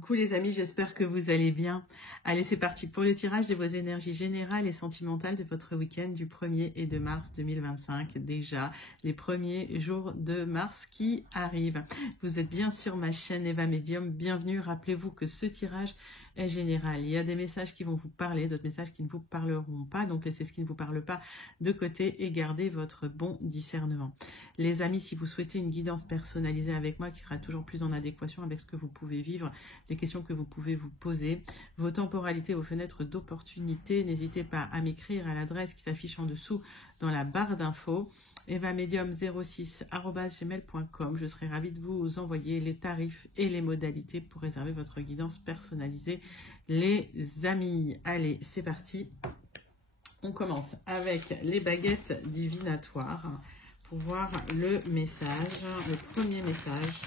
Coucou les amis, j'espère que vous allez bien. Allez, c'est parti pour le tirage de vos énergies générales et sentimentales de votre week-end du 1er et 2 mars 2025. Déjà, les premiers jours de mars qui arrivent. Vous êtes bien sur ma chaîne Eva Medium. Bienvenue. Rappelez-vous que ce tirage est général. Il y a des messages qui vont vous parler, d'autres messages qui ne vous parleront pas. Donc, laissez ce qui ne vous parle pas de côté et gardez votre bon discernement. Les amis, si vous souhaitez une guidance personnalisée avec moi qui sera toujours plus en adéquation avec ce que vous pouvez vivre, les questions que vous pouvez vous poser, vos temporalités, vos fenêtres d'opportunité, n'hésitez pas à m'écrire à l'adresse qui s'affiche en dessous dans la barre d'infos, evamedium06@gmail.com. Je serai ravie de vous envoyer les tarifs et les modalités pour réserver votre guidance personnalisée, les amis. Allez, c'est parti. On commence avec les baguettes divinatoires pour voir le message, le premier message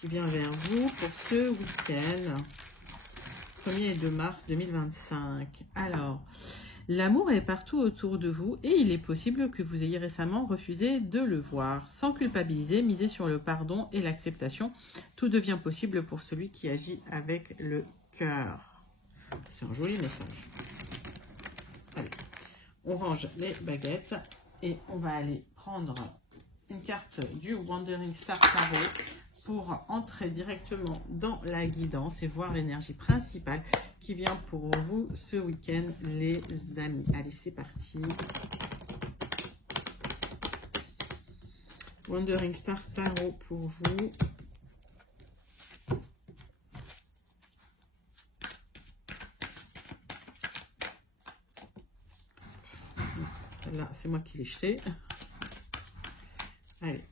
qui vient vers vous pour ce week-end, 1er et 2 mars 2025. Alors, l'amour est partout autour de vous et il est possible que vous ayez récemment refusé de le voir. Sans culpabiliser, misez sur le pardon et l'acceptation. Tout devient possible pour celui qui agit avec le cœur. C'est un joli message. Allez, on range les baguettes et on va aller prendre une carte du Wandering Star Tarot pour entrer directement dans la guidance et voir l'énergie principale qui vient pour vous ce week-end, les amis. Allez, c'est parti. Wandering Star Tarot pour vous. Celle-là, c'est moi qui l'ai jetée. Allez.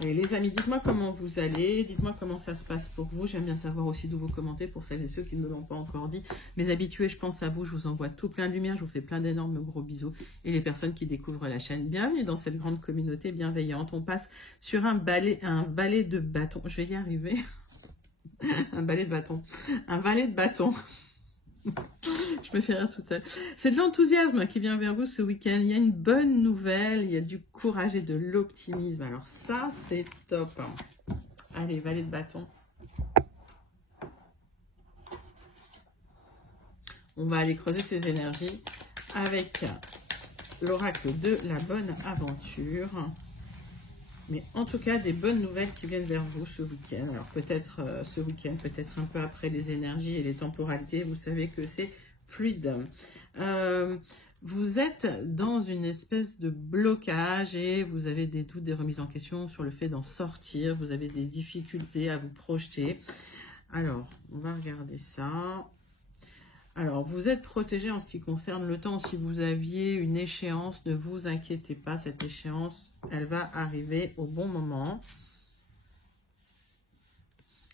Allez, les amis, dites-moi comment vous allez, dites-moi comment ça se passe pour vous. J'aime bien savoir aussi d'où vous commentez pour celles et ceux qui ne me l'ont pas encore dit. Mes habitués, je pense à vous, je vous envoie tout plein de lumière, je vous fais plein d'énormes gros bisous. Et les personnes qui découvrent la chaîne, bienvenue dans cette grande communauté bienveillante. On passe sur un valet de bâton. Je vais y arriver. Un valet de bâton. Un valet de bâton. Je me fais rire toute seule. C'est de l'enthousiasme qui vient vers vous ce week-end. Il y a une bonne nouvelle, il y a du courage et de l'optimisme. Alors ça, c'est top. Allez, valet de bâton. On va aller creuser ces énergies avec l'oracle de la bonne aventure. Mais en tout cas, des bonnes nouvelles qui viennent vers vous ce week-end. Alors peut-être ce week-end, peut-être un peu après les énergies et les temporalités. Vous savez que c'est fluide. Vous êtes dans une espèce de blocage et vous avez des doutes, des remises en question sur le fait d'en sortir. Vous avez des difficultés à vous projeter. Alors, on va regarder ça. Alors, vous êtes protégé en ce qui concerne le temps. Si vous aviez une échéance, ne vous inquiétez pas. Cette échéance, elle va arriver au bon moment.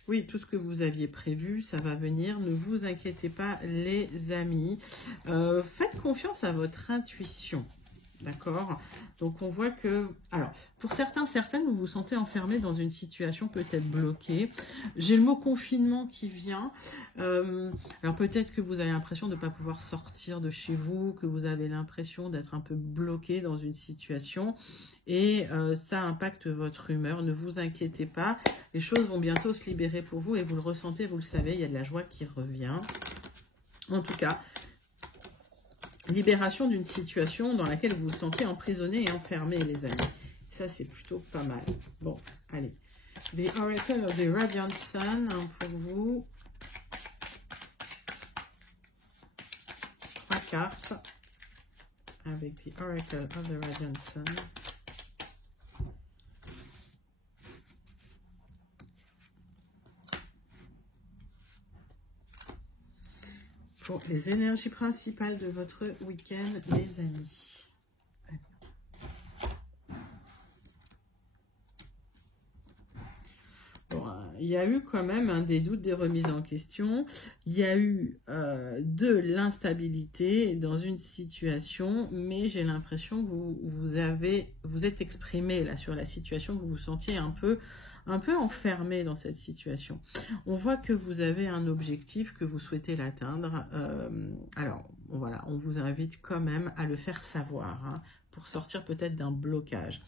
Oui, tout ce que vous aviez prévu, ça va venir. Ne vous inquiétez pas, les amis. Faites confiance à votre intuition. D'accord? Donc, on voit que... Alors, pour certains, certaines, vous vous sentez enfermé dans une situation peut-être bloquée. J'ai le mot confinement qui vient. Alors, peut-être que vous avez l'impression de ne pas pouvoir sortir de chez vous, que vous avez l'impression d'être un peu bloqué dans une situation. Et ça impacte votre humeur. Ne vous inquiétez pas. Les choses vont bientôt se libérer pour vous et vous le ressentez, vous le savez. Il y a de la joie qui revient. En tout cas... libération d'une situation dans laquelle vous vous sentiez emprisonné et enfermé, les amis. Ça, c'est plutôt pas mal. Bon, allez. The Oracle of the Radiant Sun, pour vous. 3 cartes. Avec The Oracle of the Radiant Sun. Pour les énergies principales de votre week-end, les amis. Bon, il y a eu quand même des doutes, des remises en question. Il y a eu de l'instabilité dans une situation, mais j'ai l'impression que vous êtes exprimé là sur la situation, que vous vous sentiez un peu enfermé dans cette situation. On voit que vous avez un objectif, que vous souhaitez l'atteindre. Alors, voilà, on vous invite quand même à le faire savoir, hein, pour sortir peut-être d'un blocage.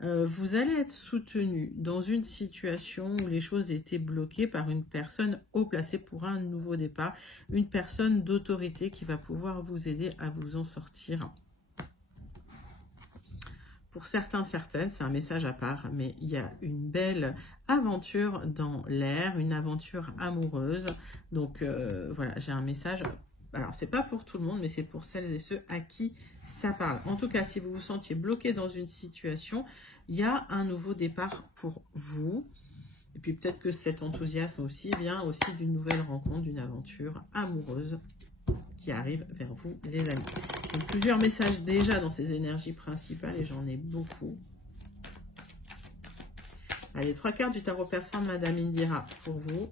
Vous allez être soutenu dans une situation où les choses étaient bloquées par une personne haut placée pour un nouveau départ, une personne d'autorité qui va pouvoir vous aider à vous en sortir. Pour certains, certaines, c'est un message à part, mais il y a une belle aventure dans l'air, une aventure amoureuse. Donc voilà, j'ai un message. Alors, c'est pas pour tout le monde, mais c'est pour celles et ceux à qui ça parle. En tout cas, si vous vous sentiez bloqué dans une situation, il y a un nouveau départ pour vous. Et puis peut-être que cet enthousiasme aussi vient aussi d'une nouvelle rencontre, d'une aventure amoureuse qui arrive vers vous, les amis. Donc, plusieurs messages déjà dans ces énergies principales et j'en ai beaucoup. Allez, 3 cartes du tarot persan de Madame Indira pour vous.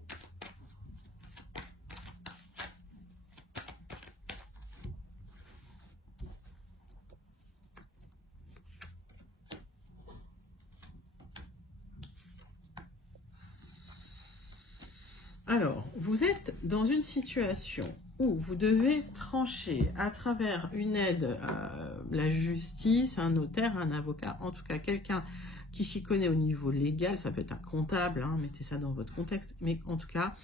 Alors, vous êtes dans une situation où vous devez trancher à travers une aide à la justice, un notaire, un avocat, en tout cas quelqu'un qui s'y connaît au niveau légal, ça peut être un comptable, hein, mettez ça dans votre contexte, mais en tout cas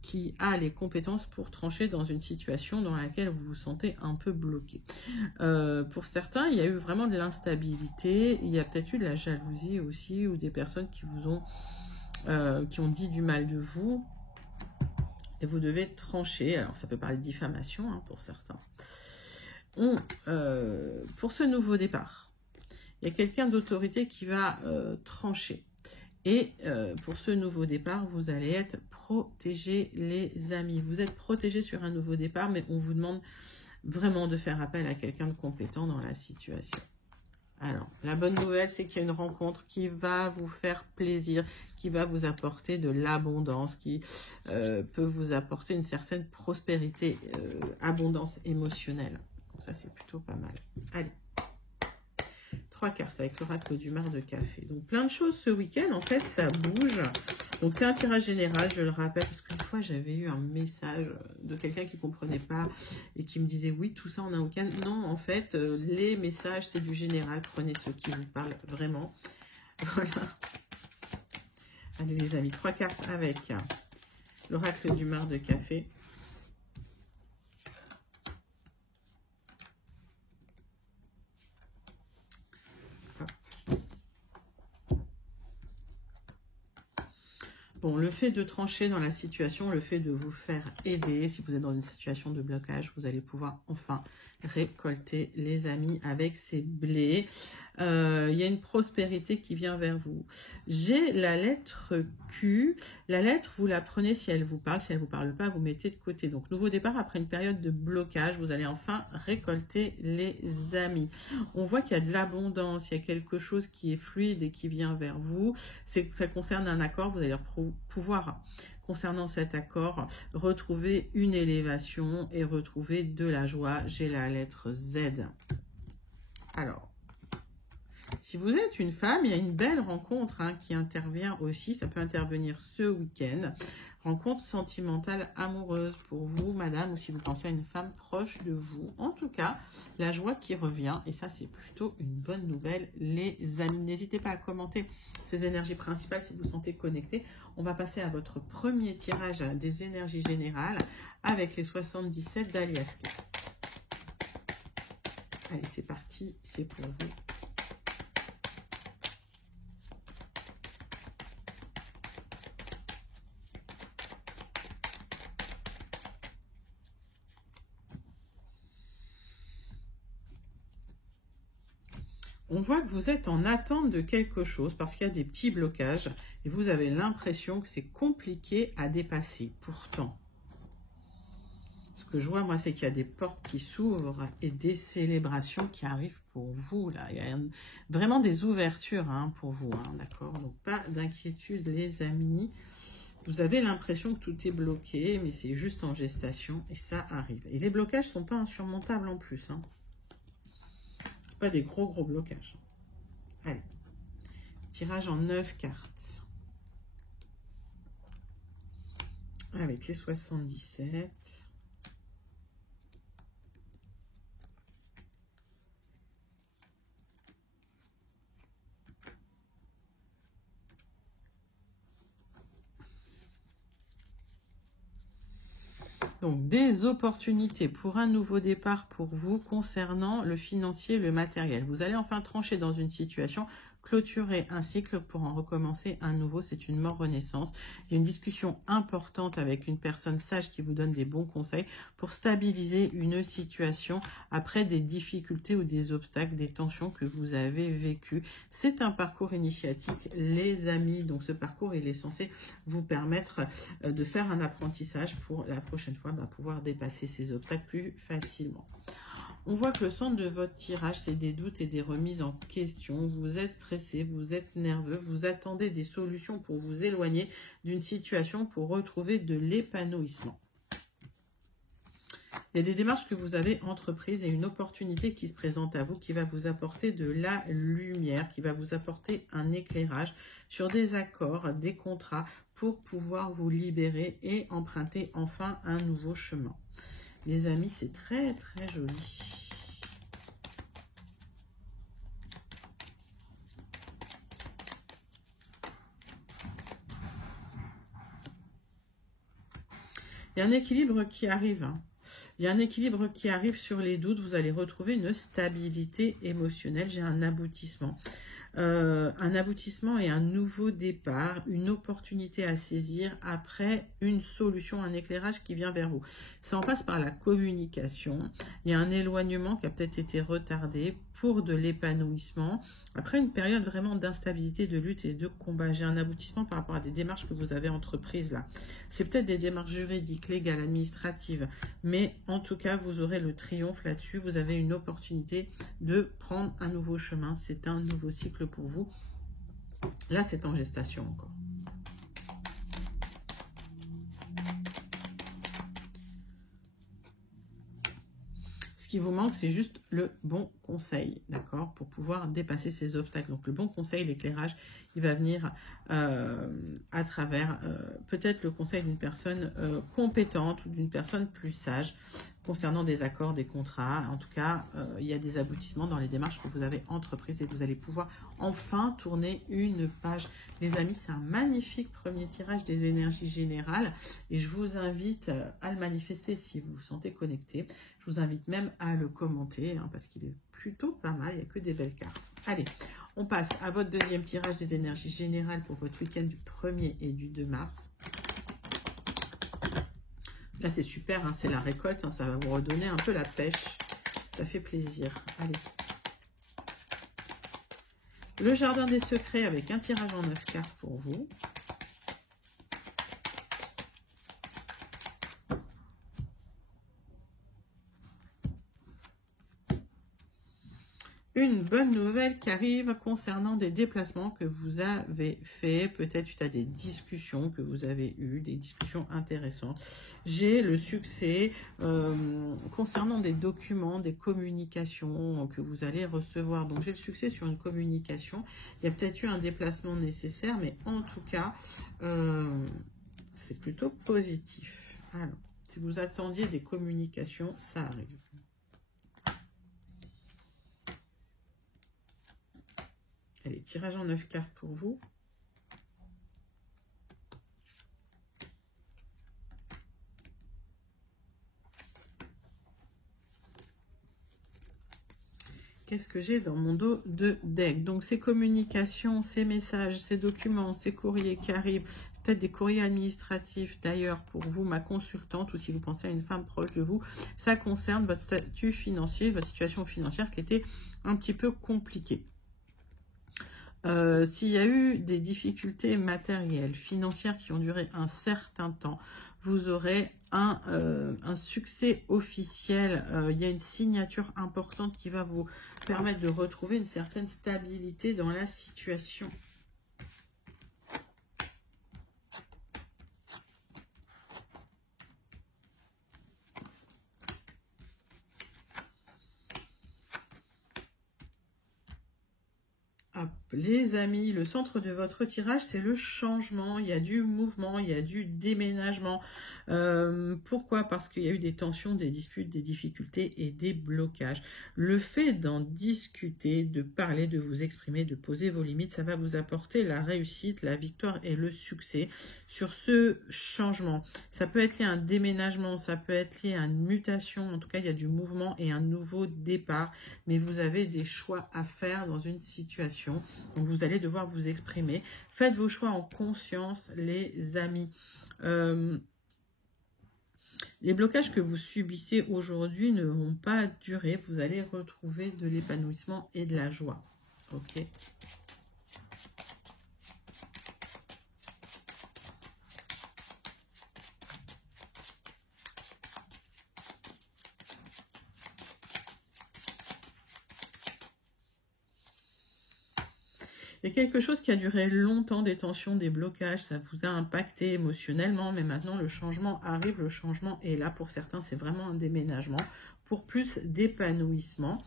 qui a les compétences pour trancher dans une situation dans laquelle vous vous sentez un peu bloqué. Pour certains, il y a eu vraiment de l'instabilité, il y a peut-être eu de la jalousie aussi, ou des personnes qui vous ont qui ont dit du mal de vous, et vous devez trancher. Alors ça peut parler de diffamation hein, pour certains. Pour ce nouveau départ, il y a quelqu'un d'autorité qui va trancher. Et pour ce nouveau départ, vous allez être protégés, les amis. Vous êtes protégés sur un nouveau départ, mais on vous demande vraiment de faire appel à quelqu'un de compétent dans la situation. Alors, la bonne nouvelle, c'est qu'il y a une rencontre qui va vous faire plaisir, qui va vous apporter de l'abondance, qui peut vous apporter une certaine prospérité, abondance émotionnelle. Donc ça, c'est plutôt pas mal. Allez, 3 cartes avec l'oracle du mar de café. Donc, plein de choses ce week-end. En fait, ça bouge. Donc, c'est un tirage général, je le rappelle, parce qu'une fois, j'avais eu un message de quelqu'un qui ne comprenait pas et qui me disait, oui, tout ça en un week-end. Non, en fait, les messages, c'est du général. Prenez ceux qui vous parlent vraiment. Voilà. Allez, les amis, 3 cartes avec l'oracle du mar de café. Bon, le fait de trancher dans la situation, le fait de vous faire aider, si vous êtes dans une situation de blocage, vous allez pouvoir enfin récolter, les amis, avec ces blés. Il y a une prospérité qui vient vers vous. J'ai la lettre Q. La lettre, vous la prenez si elle vous parle. Si elle ne vous parle pas, vous mettez de côté. Donc, nouveau départ après une période de blocage. Vous allez enfin récolter, les amis. On voit qu'il y a de l'abondance. Il y a quelque chose qui est fluide et qui vient vers vous. Ça concerne un accord. Vous allez pouvoir, concernant cet accord, retrouver une élévation et retrouver de la joie. J'ai la lettre Z. Alors, si vous êtes une femme, il y a une belle rencontre hein, qui intervient aussi. Ça peut intervenir ce week-end. Rencontre sentimentale amoureuse pour vous, madame, ou si vous pensez à une femme proche de vous. En tout cas, la joie qui revient. Et ça, c'est plutôt une bonne nouvelle, les amis. N'hésitez pas à commenter ces énergies principales si vous vous sentez connecté. On va passer à votre premier tirage des énergies générales avec les 77 d'Aliaska. Allez, c'est parti. C'est pour vous. On voit que vous êtes en attente de quelque chose parce qu'il y a des petits blocages et vous avez l'impression que c'est compliqué à dépasser. Pourtant, ce que je vois, moi, c'est qu'il y a des portes qui s'ouvrent et des célébrations qui arrivent pour vous. Là, il y a vraiment des ouvertures hein, pour vous, hein, d'accord? Donc, pas d'inquiétude, les amis. Vous avez l'impression que tout est bloqué, mais c'est juste en gestation et ça arrive. Et les blocages ne sont pas insurmontables en plus, hein. Pas des gros blocages. Allez, tirage en 9 cartes. Avec les 77. Donc, des opportunités pour un nouveau départ pour vous concernant le financier et le matériel. Vous allez enfin trancher dans une situation, clôturer un cycle pour en recommencer un nouveau. C'est une mort renaissance. Il y a une discussion importante avec une personne sage qui vous donne des bons conseils pour stabiliser une situation après des difficultés ou des obstacles, des tensions que vous avez vécues. C'est un parcours initiatique, les amis. Donc, ce parcours, il est censé vous permettre de faire un apprentissage pour la prochaine fois, pouvoir dépasser ces obstacles plus facilement. On voit que le centre de votre tirage, c'est des doutes et des remises en question. Vous êtes stressé, vous êtes nerveux, vous attendez des solutions pour vous éloigner d'une situation pour retrouver de l'épanouissement. Il y a des démarches que vous avez entreprises et une opportunité qui se présente à vous qui va vous apporter de la lumière, qui va vous apporter un éclairage sur des accords, des contrats pour pouvoir vous libérer et emprunter enfin un nouveau chemin. Les amis, c'est très très joli. Il y a un équilibre qui arrive. Il y a un équilibre qui arrive sur les doutes. Vous allez retrouver une stabilité émotionnelle. J'ai un aboutissement. Un aboutissement et un nouveau départ, une opportunité à saisir après une solution, un éclairage qui vient vers vous. Ça en passe par la communication. Il y a un éloignement qui a peut-être été retardé pour de l'épanouissement. Après une période vraiment d'instabilité, de lutte et de combat, j'ai un aboutissement par rapport à des démarches que vous avez entreprises là. C'est peut-être des démarches juridiques, légales, administratives, mais en tout cas, vous aurez le triomphe là-dessus. Vous avez une opportunité de prendre un nouveau chemin. C'est un nouveau cycle pour vous. Là, c'est en gestation encore. Ce qui vous manque, c'est juste le bon conseil, d'accord, pour pouvoir dépasser ces obstacles. Donc, le bon conseil, l'éclairage, il va venir à travers peut-être le conseil d'une personne compétente ou d'une personne plus sage concernant des accords, des contrats. En tout cas, il y a des aboutissements dans les démarches que vous avez entreprises et vous allez pouvoir enfin tourner une page. Les amis, c'est un magnifique premier tirage des énergies générales et je vous invite à le manifester si vous vous sentez connecté. Je vous invite même à le commenter parce qu'il est plutôt pas mal, il n'y a que des belles cartes. Allez, on passe à votre deuxième tirage des énergies générales pour votre week-end du 1er et du 2 mars. Là, c'est super, c'est la récolte, ça va vous redonner un peu la pêche. Ça fait plaisir. Allez. Le jardin des secrets avec un tirage en 9 cartes pour vous. Une bonne nouvelle qui arrive concernant des déplacements que vous avez faits. Peut-être suite à des discussions que vous avez eues, des discussions intéressantes. J'ai le succès concernant des documents, des communications que vous allez recevoir. Donc, j'ai le succès sur une communication. Il y a peut-être eu un déplacement nécessaire, mais en tout cas, c'est plutôt positif. Alors, si vous attendiez des communications, ça arrive. Allez, tirage en 9 cartes pour vous. Qu'est-ce que j'ai dans mon dos de deck? Donc, ces communications, ces messages, ces documents, ces courriers qui arrivent, peut-être des courriers administratifs d'ailleurs pour vous, ma consultante, ou si vous pensez à une femme proche de vous, ça concerne votre statut financier, votre situation financière qui était un petit peu compliquée. S'il y a eu des difficultés matérielles, financières qui ont duré un certain temps, vous aurez un succès officiel. Il y a une signature importante qui va vous permettre de retrouver une certaine stabilité dans la situation. Hop. les amis, le centre de votre tirage, c'est le changement. Il y a du mouvement, il y a du déménagement. Pourquoi? Parce qu'il y a eu des tensions, des disputes, des difficultés et des blocages. Le fait d'en discuter, de parler, de vous exprimer, de poser vos limites, ça va vous apporter la réussite, la victoire et le succès sur ce changement. Ça peut être lié à un déménagement, ça peut être lié à une mutation. En tout cas, il y a du mouvement et un nouveau départ. Mais vous avez des choix à faire dans une situation. Donc, vous allez devoir vous exprimer. Faites vos choix en conscience, les amis. Les blocages que vous subissez aujourd'hui ne vont pas durer. Vous allez retrouver de l'épanouissement et de la joie. Ok. Il y a quelque chose qui a duré longtemps, des tensions, des blocages, ça vous a impacté émotionnellement, mais maintenant le changement arrive, le changement est là. Pour certains, c'est vraiment un déménagement pour plus d'épanouissement.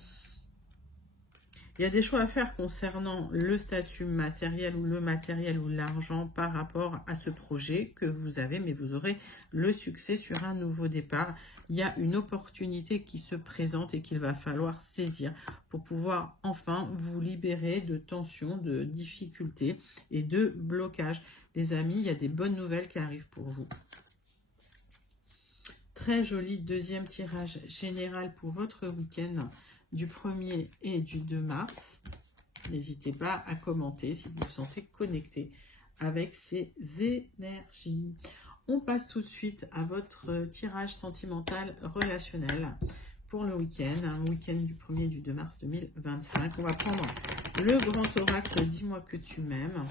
Il y a des choix à faire concernant le statut matériel ou le matériel ou l'argent par rapport à ce projet que vous avez, mais vous aurez le succès sur un nouveau départ. Il y a une opportunité qui se présente et qu'il va falloir saisir pour pouvoir enfin vous libérer de tensions, de difficultés et de blocages. Les amis, il y a des bonnes nouvelles qui arrivent pour vous. Très joli deuxième tirage général pour votre week-end du 1er et du 2 mars. N'hésitez pas à commenter si vous vous sentez connecté avec ces énergies. On passe tout de suite à votre tirage sentimental relationnel pour le week-end, un week-end du 1er et du 2 mars 2025. On va prendre le grand oracle, dis-moi que tu m'aimes.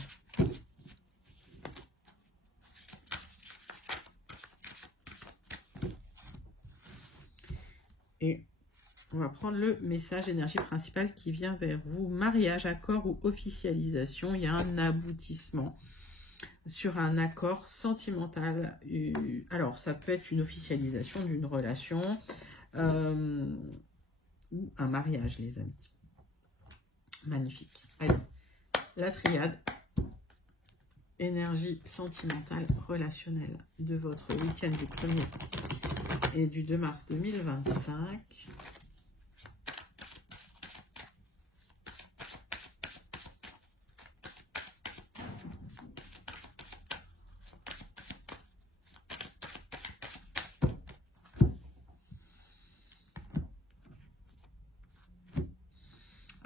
Et on va prendre le message énergie principale qui vient vers vous. Mariage, accord ou officialisation. Il y a un aboutissement sur un accord sentimental. Alors, ça peut être une officialisation d'une relation ou un mariage, les amis. Magnifique. Allez, la triade. Énergie sentimentale relationnelle de votre week-end du 1er et du 2 mars 2025.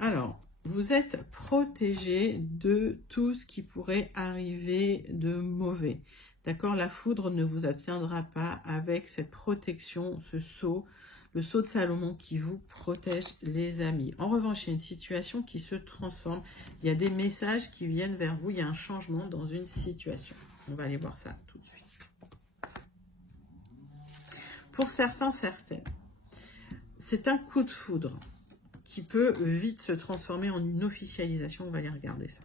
Alors, vous êtes protégé de tout ce qui pourrait arriver de mauvais. D'accord? La foudre ne vous atteindra pas avec cette protection, ce sceau, le sceau de Salomon qui vous protège, les amis. En revanche, il y a une situation qui se transforme. Il y a des messages qui viennent vers vous. Il y a un changement dans une situation. On va aller voir ça tout de suite. Pour certains, certaines, c'est un coup de foudre qui peut vite se transformer en une officialisation. On va aller regarder ça.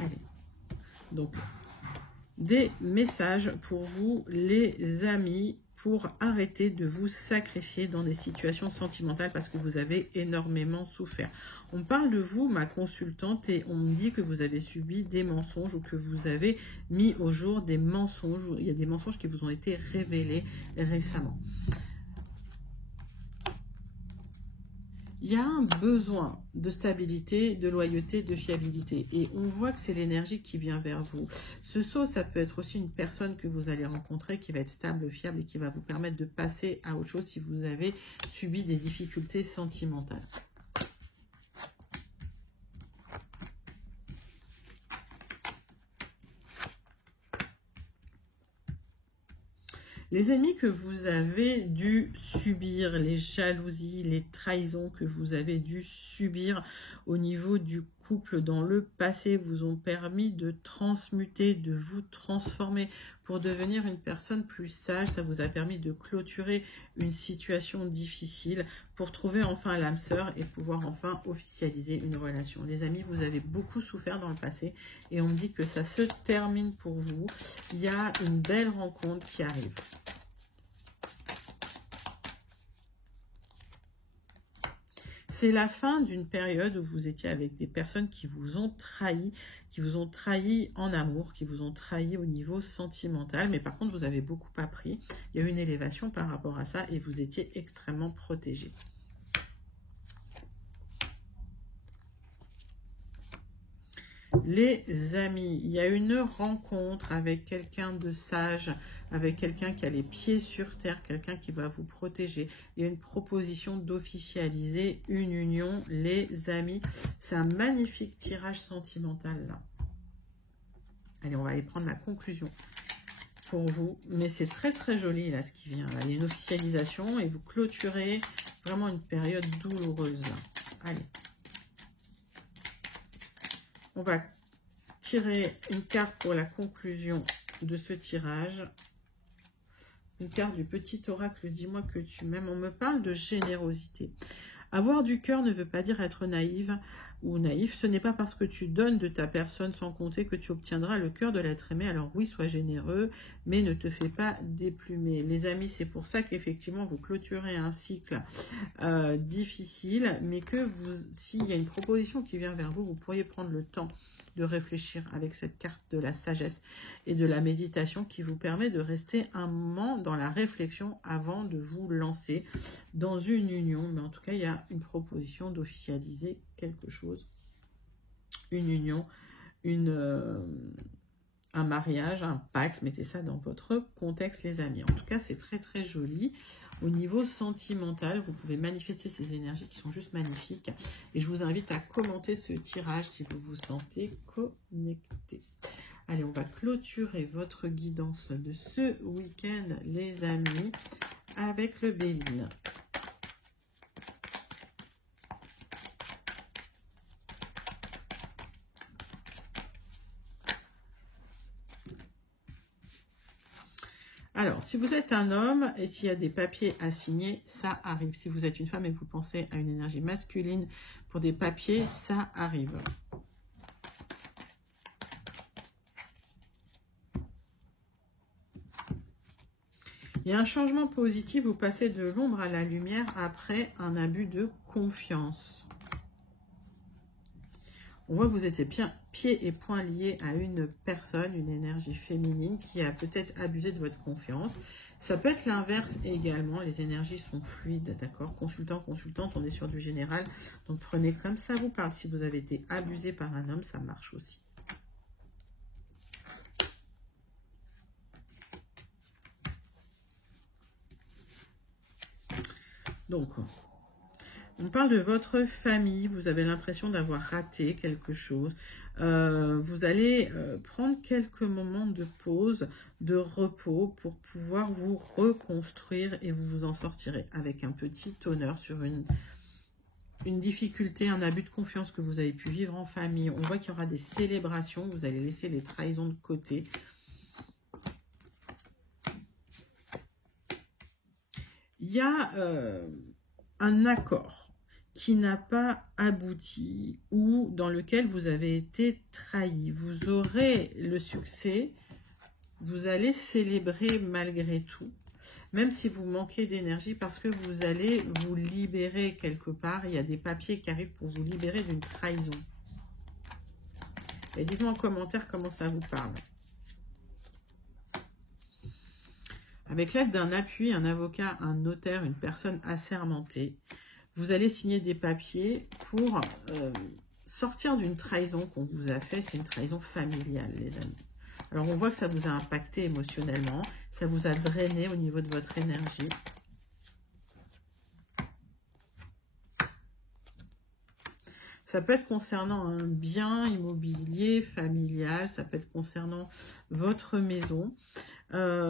Allez. Donc, des messages pour vous, les amis, pour arrêter de vous sacrifier dans des situations sentimentales parce que vous avez énormément souffert. On parle de vous, ma consultante, et on me dit que vous avez subi des mensonges ou que vous avez mis au jour des mensonges. Il y a des mensonges qui vous ont été révélés récemment. Il y a un besoin de stabilité, de loyauté, de fiabilité. Et on voit que c'est l'énergie qui vient vers vous. Ce sceau, ça peut être aussi une personne que vous allez rencontrer qui va être stable, fiable et qui va vous permettre de passer à autre chose si vous avez subi des difficultés sentimentales. Les ennemis que vous avez dû subir, les jalousies, les trahisons que vous avez dû subir au niveau du couple dans le passé vous ont permis de transmuter, de vous transformer pour devenir une personne plus sage. Ça vous a permis de clôturer une situation difficile pour trouver enfin l'âme sœur et pouvoir enfin officialiser une relation. Les amis, vous avez beaucoup souffert dans le passé et on me dit que ça se termine pour vous. Il y a une belle rencontre qui arrive. C'est la fin d'une période où vous étiez avec des personnes qui vous ont trahi en amour, qui vous ont trahi au niveau sentimental. Mais par contre, vous avez beaucoup appris. Il y a eu une élévation par rapport à ça et vous étiez extrêmement protégé. Les amis, il y a une rencontre avec quelqu'un de sage, avec quelqu'un qui a les pieds sur terre, quelqu'un qui va vous protéger. Il y a une proposition d'officialiser une union, les amis. C'est un magnifique tirage sentimental là. Allez, on va aller prendre la conclusion pour vous. Mais c'est très très joli là ce qui vient. Là. Il y a une officialisation et vous clôturez vraiment une période douloureuse là. Allez. On va tirer une carte pour la conclusion de ce tirage. Une carte du petit oracle, dis-moi que tu m'aimes. On me parle de générosité. Avoir du cœur ne veut pas dire être naïve ou naïf. Ce n'est pas parce que tu donnes de ta personne sans compter que tu obtiendras le cœur de l'être aimé. Alors oui, sois généreux, mais ne te fais pas déplumer. Les amis, c'est pour ça qu'effectivement, vous clôturez un cycle difficile, mais que s'il y a une proposition qui vient vers vous, vous pourriez prendre le temps de réfléchir avec cette carte de la sagesse et de la méditation qui vous permet de rester un moment dans la réflexion avant de vous lancer dans une union. Mais en tout cas, il y a une proposition d'officialiser quelque chose, une union, un mariage, un pax, mettez ça dans votre contexte les amis. En tout cas, c'est très très joli. Au niveau sentimental, vous pouvez manifester ces énergies qui sont juste magnifiques. Et je vous invite à commenter ce tirage si vous vous sentez connecté. Allez, on va clôturer votre guidance de ce week-end, les amis, avec le Béline. Alors, si vous êtes un homme et s'il y a des papiers à signer, ça arrive. Si vous êtes une femme et que vous pensez à une énergie masculine pour des papiers, ça arrive. Il y a un changement positif, vous passez de l'ombre à la lumière après un abus de confiance. On voit que vous étiez pieds et poings liés à une personne, une énergie féminine qui a peut-être abusé de votre confiance. Ça peut être l'inverse également, les énergies sont fluides, d'accord? Consultant, consultante, on est sur du général. Donc prenez comme ça vous parle. Si vous avez été abusé par un homme, ça marche aussi. Donc, on parle de votre famille, vous avez l'impression d'avoir raté quelque chose. Vous allez prendre quelques moments de pause, de repos pour pouvoir vous reconstruire et vous vous en sortirez avec un petit honneur sur une difficulté, un abus de confiance que vous avez pu vivre en famille. On voit qu'il y aura des célébrations, vous allez laisser les trahisons de côté. Il y a un accord qui n'a pas abouti ou dans lequel vous avez été trahi. Vous aurez le succès, vous allez célébrer malgré tout, même si vous manquez d'énergie parce que vous allez vous libérer quelque part. Il y a des papiers qui arrivent pour vous libérer d'une trahison. Et dites-moi en commentaire comment ça vous parle. Avec l'aide d'un appui, un avocat, un notaire, une personne assermentée, vous allez signer des papiers pour sortir d'une trahison qu'on vous a fait. C'est une trahison familiale, les amis. Alors, on voit que ça vous a impacté émotionnellement. Ça vous a drainé au niveau de votre énergie. Ça peut être concernant un bien immobilier, familial. Ça peut être concernant votre maison.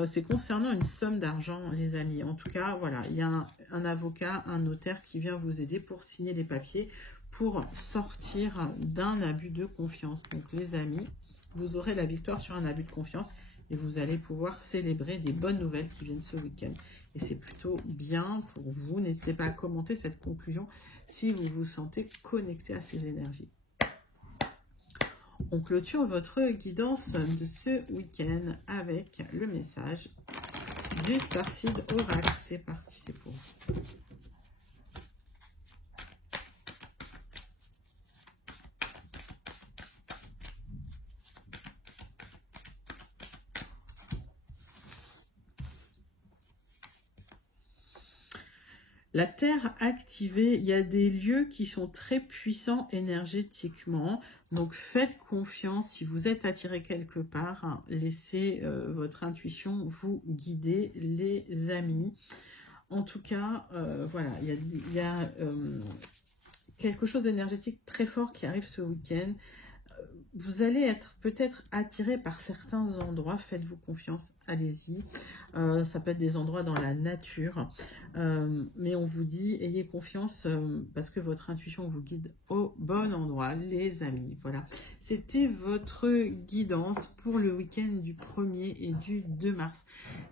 C'est concernant une somme d'argent, les amis. En tout cas, voilà, il y a un avocat, un notaire qui vient vous aider pour signer les papiers, pour sortir d'un abus de confiance. Donc, les amis, vous aurez la victoire sur un abus de confiance et vous allez pouvoir célébrer des bonnes nouvelles qui viennent ce week-end. Et c'est plutôt bien pour vous. N'hésitez pas à commenter cette conclusion si vous vous sentez connecté à ces énergies. On clôture votre guidance de ce week-end avec le message du Starseed Oracle. C'est parti, c'est pour vous. La Terre activée, il y a des lieux qui sont très puissants énergétiquement. Donc faites confiance, si vous êtes attiré quelque part, hein, laissez votre intuition vous guider, les amis. En tout cas, voilà, il y a quelque chose d'énergétique très fort qui arrive ce week-end. Vous allez être peut-être attiré par certains endroits, faites-vous confiance, allez-y. Ça peut être des endroits dans la nature, mais on vous dit, ayez confiance parce que votre intuition vous guide au bon endroit, les amis. Voilà, c'était votre guidance pour le week-end du 1er et du 2 mars.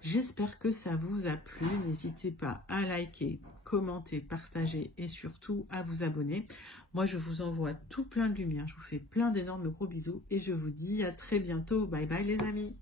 J'espère que ça vous a plu. N'hésitez pas à liker, commenter, partager et surtout à vous abonner. Moi, je vous envoie tout plein de lumière. Je vous fais plein d'énormes gros bisous et je vous dis à très bientôt. Bye bye les amis.